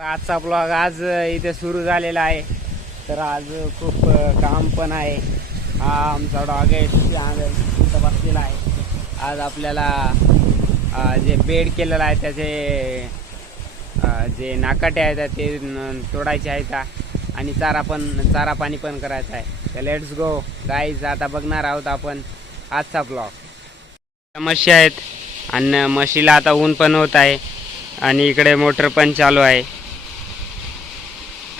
आजचा ब्लॉग आज इथे सुरू झालेला आहे. तर आज खूप काम पण आहे. हा आमचा डॉग आहे तिथं बसलेला आहे. आज आपल्याला जे बेड केलेलं आहे त्याचे जे नाकाटे आहेत ते तोडायचे आहेत आणि चारा पाणी पण करायचं आहे. तर लेट्स गो गाईज. आता बघणार आहोत आपण आजचा ब्लॉग. म्हशी आहेत आणि म्हशीला आता ऊन पण होत आहे आणि इकडे मोटर पण चालू आहे.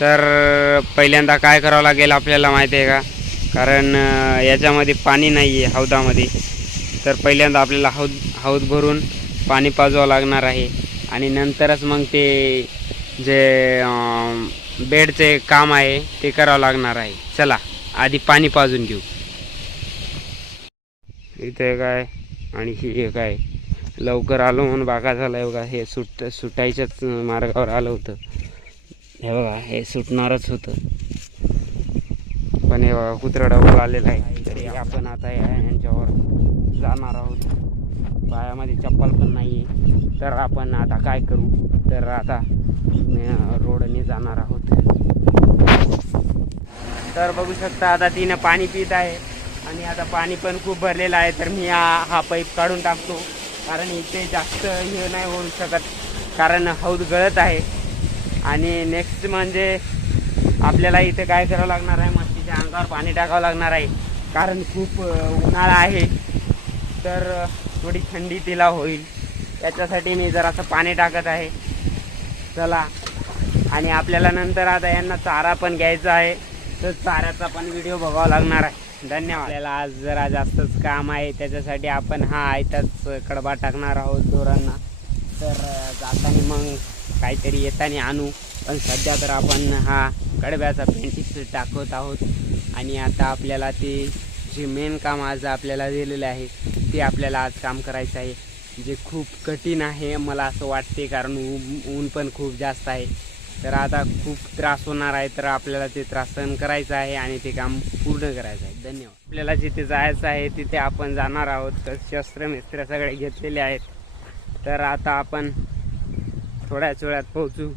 तर पहिल्यांदा काय करावं लागेल आपल्याला माहिती आहे का, कारण याच्यामध्ये पाणी नाही आहे हौदामध्ये. तर पहिल्यांदा आपल्याला हौद भरून पाणी पाजवावं लागणार आहे आणि नंतरच मग ते जे बेडचे काम आहे ते करावं लागणार आहे. चला आधी पाणी पाजून घेऊ. इथे काय आणि ही काय लवकर आलो म्हणून बागा झाला आहे बघा. हे सुटायच्याच मार्गावर आलं होतं. हे बघा हे सुटणारच होतं पण हे बघा कुत्रा डबल आलेला आहे. तरी आपण आता यांच्यावर जाणार आहोत. पायामध्ये चप्पल पण नाही आहे. तर आपण आता काय करू, तर आता रोडने जाणार आहोत. तर बघू शकता आता तिनं पाणी पित आहे आणि आता पाणी पण खूप भरलेलं आहे. तर मी हा पाईप काढून टाकतो कारण इथे जास्त हे नाही होऊ शकत, कारण हौद गळत आहे. आणि नेक्स्ट म्हणजे आपल्याला इथे काय करावं लागणार आहे, म्हशीच्या अंगावर पाणी टाकावं लागणार आहे कारण खूप उन्हाळा आहे. तर थोडी थंडी तिला होईल याच्यासाठी मी जरासं पाणी टाकत आहे. चला, आणि आपल्याला नंतर आता यांना चारा पण घ्यायचा आहे तर चाऱ्याचा पण व्हिडिओ बघावा लागणार आहे. धन्यवाद. आपल्याला आज जरा जास्तच काम आहे त्याच्यासाठी आपण इथंच कडबा टाकणार आहोत दोरांना. तर जाताना मग काहीतरी येताना आणू, पण सध्या तर आपण कडब्याचा पेंटिक्स टाकत आहोत. आणि आता आपल्याला ते जे मेन काम आज आपल्याला दिलेलं आहे ते आपल्याला आज काम करायचं आहे, जे खूप कठीण आहे मला असं वाटते, कारण ऊन पण खूप जास्त आहे. तर आता खूप त्रास होणार आहे. तर आपल्याला ते त्रास सहन करायचं आहे आणि ते काम पूर्ण करायचं आहे. धन्यवाद. आपल्याला जिथे जायचं आहे तिथे आपण जाणार आहोत. तर शस्त्र सगळे घेतलेले आहेत. तर आता आपण थोड्याच वेळात पोहोचू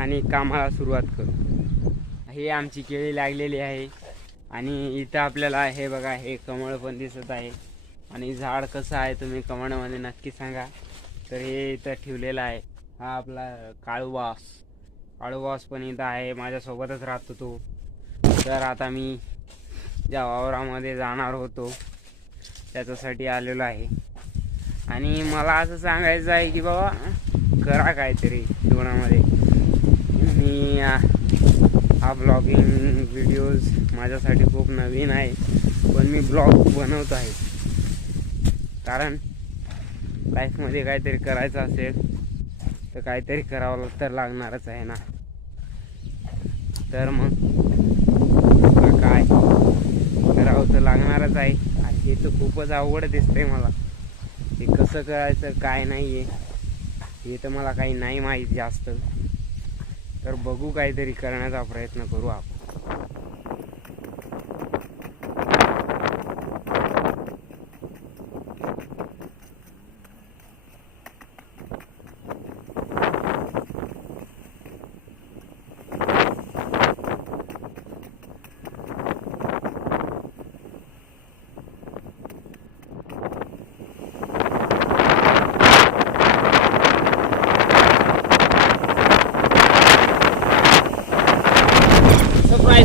आणि कामाला सुरुवात करू. ही आमची केळी लागलेली आहे आणि इथं आपल्याला हे बघा हे कमळ पण दिसत आहे. आणि झाड कसं आहे तुम्ही कमेंटमध्ये नक्की सांगा. तर हे इथं ठेवलेलं आहे. हा आपला काळूबास पण इथं आहे, माझ्यासोबतच राहतो तो. तर आता मी ज्या वावरामध्ये जाणार होतो त्याच्यासाठी आलेलो आहे. आणि मला असं सांगायचं आहे की बाबा करा काहीतरी जीवनामध्ये. मी हा ब्लॉगिंग व्हिडिओज माझ्यासाठी खूप नवीन आहे, पण मी ब्लॉग बनवत आहे कारण लाईफमध्ये काहीतरी करायचं असेल तर काहीतरी करावं तर लागणारच आहे ना. तर मग काय करावं तर लागणारच आहे. आणि हे तर खूपच अवघड दिसतंय मला. हे कसं करायचं काय नाही आहे हे तर मला काही नाही माहीत जास्त. तर बघू काहीतरी करण्याचा प्रयत्न करू आपण.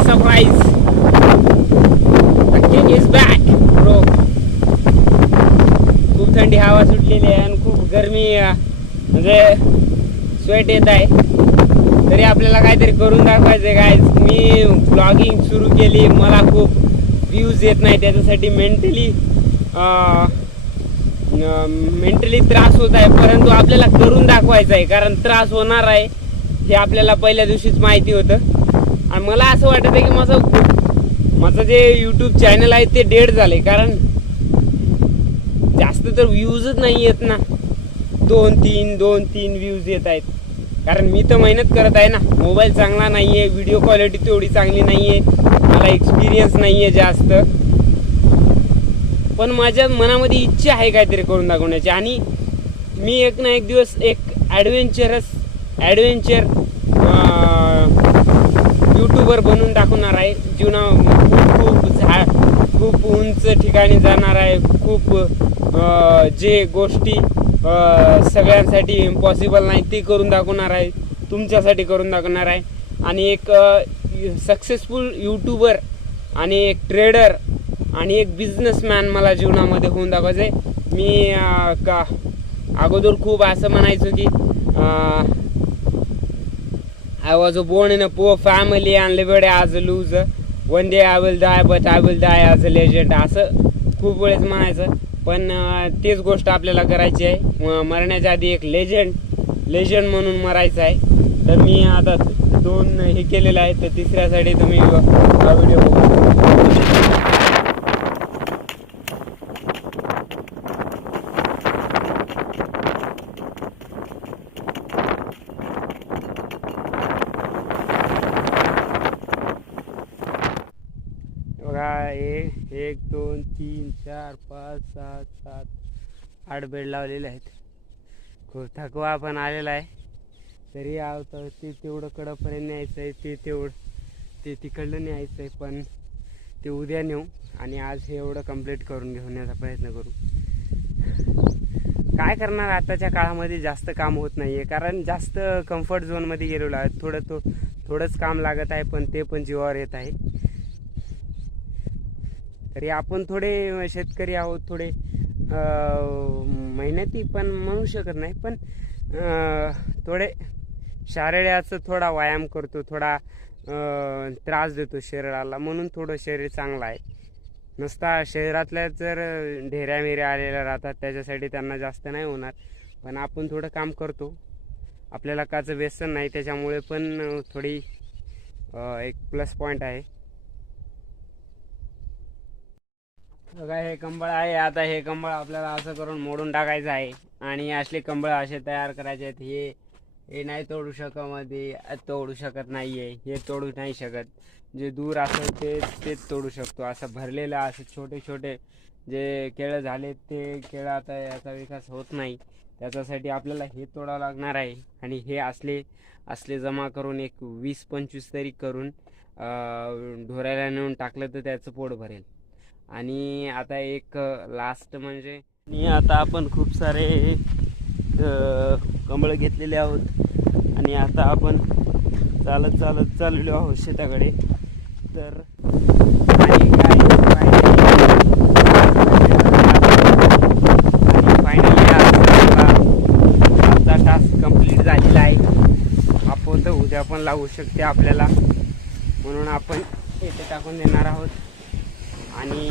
Surprise! The king is back, bro. खूप थंडी हवा सुटलेली आहे आणि खूप गरमी म्हणजे स्वेट येत आहे. तरी आपल्याला काहीतरी करून दाखवायचं आहे गाईज. मी ब्लॉगिंग सुरू केली, मला खूप व्ह्यूज येत नाही त्याच्यासाठी मेंटली त्रास होत आहे, परंतु आपल्याला करून दाखवायचं आहे कारण त्रास होणार आहे हे आपल्याला पहिल्या दिवशीच माहिती होतं. आणि मला असं वाटत आहे की माझं जे यूट्यूब चॅनल आहे ते डेड झालंय, कारण जास्त तर व्ह्यूजच नाही येत ना. 2-3 व्ह्यूज येत आहेत. कारण मी तर मेहनत करत आहे ना. मोबाईल चांगला नाही आहे, व्हिडिओ क्वालिटी तेवढी चांगली नाही आहे, मला एक्सपिरियन्स नाही आहे जास्त, पण माझ्या मनामध्ये इच्छा आहे काहीतरी करून दाखवण्याची. आणि मी एक ना एक दिवस एक ॲडव्हेंचर यूट्यूबर बनवून टाकणार आहे. खूप उंच ठिकाणी जाणार आहे. खूप जे गोष्टी सगळ्यांसाठी इम्पॉसिबल नाही ते करून दाखवणार आहे, तुमच्यासाठी करून दाखवणार आहे. आणि एक सक्सेसफुल यूट्यूबर आणि एक ट्रेडर आणि एक बिझनेसमॅन मला जीवनामध्ये होऊन दाखवायचं आहे. मी अगोदर खूप असं म्हणायचो की I was born in a poor family and lived as a loser. One day I will die, but I will die as a legend. असं खूप वेळेस म्हणायचं, पण तेच गोष्ट आपल्याला करायची आहे. मरण्याच्या आधी एक लेजंड म्हणून मरायचं आहे. तर मी आता 2 हे केलेलं आहे, तर तिसऱ्यासाठी तुम्ही हा व्हिडिओ बघू. बघा, 1 2 3 4 5 6 7 8 बेड लावलेले आहेत. खूप थकवा पण आलेला आहे. तरी आवतं ते तेवढं कडपर्यंत न्यायचं आहे, ते तिकडलं न्यायचं आहे, पण ते उद्या नेऊ आणि आज हे एवढं कंप्लीट करून घेण्याचा प्रयत्न करू. काय करणार, आताच्या काळामध्ये जास्त काम होत नाही आहे, कारण जास्त कम्फर्ट झोनमध्ये गेलेलो आहे. थोडंच काम लागत आहे, पण ते पण जीवावर येत आहे. तरी आपण थोडे शेतकरी आहोत, थोडे मेहनती पण म्हणू शकत नाही, पण थोडे शारीरिकाचा थोडा व्यायाम करतो, थोडा त्रास देतो शरीराला, म्हणून थोडं शरीर चांगलं आहे. नुसता शरीरातल्या जर ढेऱ्या आलेल्या राहतात, त्याच्यासाठी त्यांना जास्त नाही होणार, पण आपण थोडं काम करतो, आपल्याला काचं व्यसन नाही, त्याच्यामुळे पण थोडी एक प्लस पॉईंट आहे. बघा, हे कंबळ आहे. आता हे कंबळ आपल्याला असं करून मोडून टाकायचं आहे आणि असले कंबळ असे तयार करायचे आहेत. हे नाही तोडू शकत नाही आहे, हे तोडू नाही शकत. जे दूर असेल तेच तोडू शकतो. असं भरलेलं असं छोटे छोटे जे केळं झाले, ते केळं आता याचा विकास होत नाही, त्याच्यासाठी आपल्याला हे तोडावं लागणार आहे. आणि हे असले जमा करून एक 20-25 तरी करून ढोरायला नेऊन टाकलं तर त्याचं पोट भरेल. आणि आता एक लास्ट म्हणजे, आता आपण खूप सारे कंबळ घेतलेले आहोत आणि आता आपण चालत चाललेलो आहोत शेताकडे. तर आणि फायनली आजचा टास्क कंप्लीट झालेला आहे. आपण तर उद्या पण लागू शकते आपल्याला, म्हणून आपण येथे टाकून देणार आहोत. आणि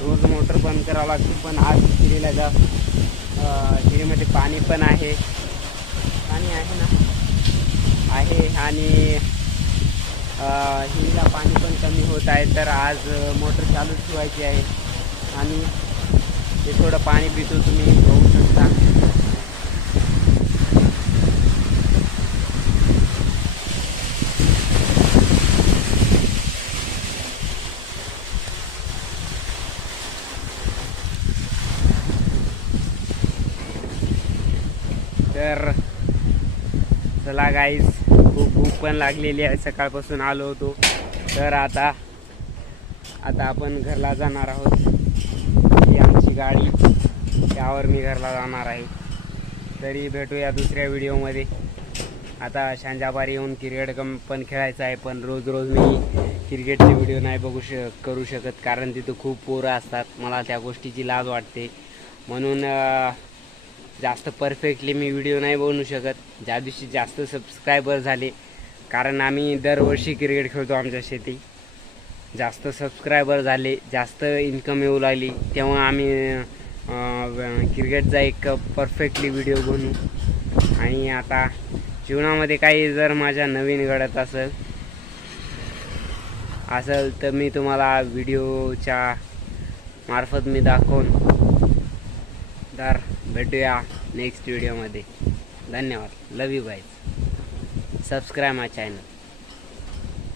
रोज मोटर बंद करावं लागते, पण आज हिरीमध्ये पाणी पण आहे आणि हिरीला पाणी पण कमी होत आहे, तर आज मोटर चालू ठेवायची आहे. आणि ते थोडं पाणी पितो, तुम्ही बघू शकता. तर चला गाईज, खूप भूक पण लागलेली आहे, सकाळपासून आलो होतो. तर आता आपण घरला जाणार आहोत. ही आमची गाडी, त्यावर मी घरला जाणार आहे. तरी भेटूया दुसऱ्या व्हिडिओमध्ये. आता शांजाबारी येऊन क्रिकेट पण खेळायचं आहे, पण रोज मी क्रिकेटचे व्हिडिओ नाही करू शकत, कारण तिथं खूप पोरं असतात. मला त्या गोष्टीची लाज वाटते, म्हणून जास्त परफेक्टली मी व्हिडिओ नाही बनवू शकत. ज्या दिवशी जास्त सबस्क्रायबर झाले, कारण आम्ही दरवर्षी क्रिकेट खेळतो आमच्या शेती, जास्त सबस्क्रायबर झाले, जास्त इन्कम येऊ लागली, तेव्हा आम्ही क्रिकेटचा एक परफेक्टली व्हिडिओ बनवू. आणि आता जीवनामध्ये काही जर माझ्या नवीन घडत असेल तर मी तुम्हाला व्हिडिओच्या मार्फत मी दाखवून. तर भेटूया नेक्स्ट व्हिडिओमध्ये. धन्यवाद. Love you guys. Subscribe my channel.